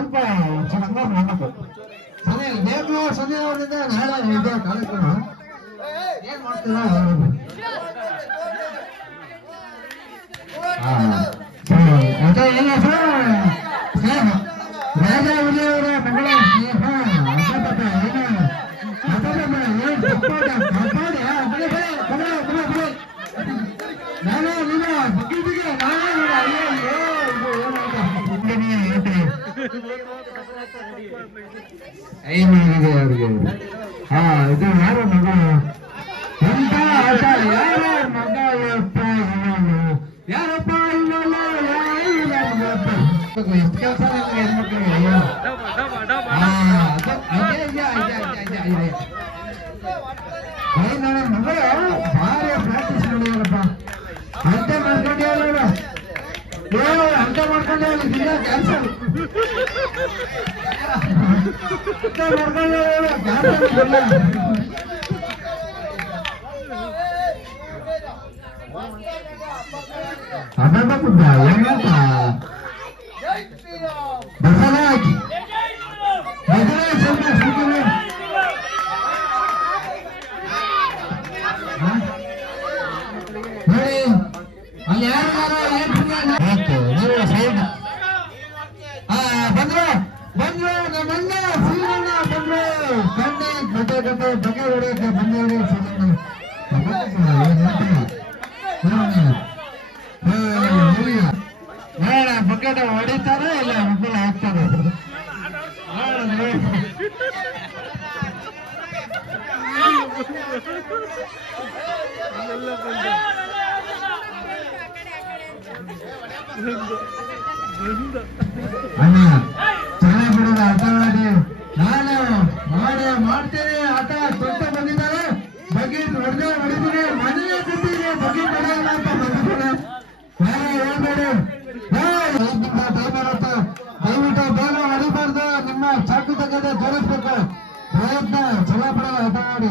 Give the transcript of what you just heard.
ಸ್ವಲ್ಪ ಚೆನ್ನಾಗಿ ಮಾಡಬೇಕು. ಸಂಜೆ ಅವರಿಂದ ನಾಳೆ ಇದೆ ಕಾರ್ಯಕ್ರಮ. ಏನ್ ಮಾಡ್ತೀರಾ ಅದೇ ಏನು ಸ್ನೇಹ ರಾಜ ವಿಜಯವರ ಮಗಳ ಸ್ನೇಹ ನಾನು ಏನಾಗಿದೆ ಅವ್ರಿಗೆ? ಹಾ, ಇದು ಯಾರ ಮಗ ಎಂತ ಆಟ, ಯಾರ ಮಗ ಯಾರಪ್ಪ ಎಷ್ಟು ಕೆಲಸ ಹೆಣ್ಮಕ್ಳಿಗೆ. ನನ್ನ ಮಗಳು ಭಾರಿ ಪ್ರಾಕ್ಟೀಸ್ ಮಾಡಿದಾರಪ್ಪ. ಅಂತ ಮಾಡ್ಕೊಂಡೆ ಅಂತ ಮಾಡ್ಕೊಂಡೆ ಜಿಲ್ಲಾ ಕ್ಯಾನ್ಸರ್ ಅದನ್ನ ಕೂಡ ಏನಂತ ಬಸವರಾಜ್ ಸ್ವಲ್ಪ ಸಿಕ್ಕಿಲ್ಲ. ನೋಡಿ ಅಲ್ಲಿ ಯಾರು ಸೈಡ್ ಬಂದ್ರು ಬಂದ್ರು ನಮ್ಮಣ್ಣ ಸೀರಣ್ಣ ಬಂದ್ರು. ಕಣ್ಣೆ ಗಡ್ಡೆ ಗಡ್ಡೆ ಬಗೆ ಹೊಡೆಯಕ್ಕೆ ಬಂದೇಳಿ ನೋಡ ಬಕೆಟ ಹೊಡಿತಾರೆ ಇಲ್ಲ ಮಕ್ಕಳು ಹಾಕ್ತಾರೆ. ಅಣ್ಣ ಚೆನ್ನಾಗಿ ಬಿಡೋದು ಅರ್ಥ ಮಾಡಿ. ನಾನು ಮಾಡ್ತೀನಿ ಆಟ ತೊಟ್ಟ ಬಂದಿದ್ದಾರೆ. ಬಗೆಟ್ ಹೊಡಿತೀನಿ ಮನೆಯೇ ಬಿಟ್ಟಿದ್ದೀನಿ. ಬಗೆಟ್ ಹೊಡೆಯಲ್ಲ ಅಂತ ಬಂದಿದ್ದಾರೆ. ಯಾರು ಹೇಳ್ಬೇಡಿ. ದಯವಿಟ್ಟು ಬೇಗ ಹೊಡಿಬಾರ್ದು. ನಿಮ್ಮ ಚಾಕು ತೆಗೆದು ತೋರಿಸ್ಬೇಕು. ಪ್ರಯತ್ನ ಚಲೋ ಪಡೋದು ಆಟ ಮಾಡಿ.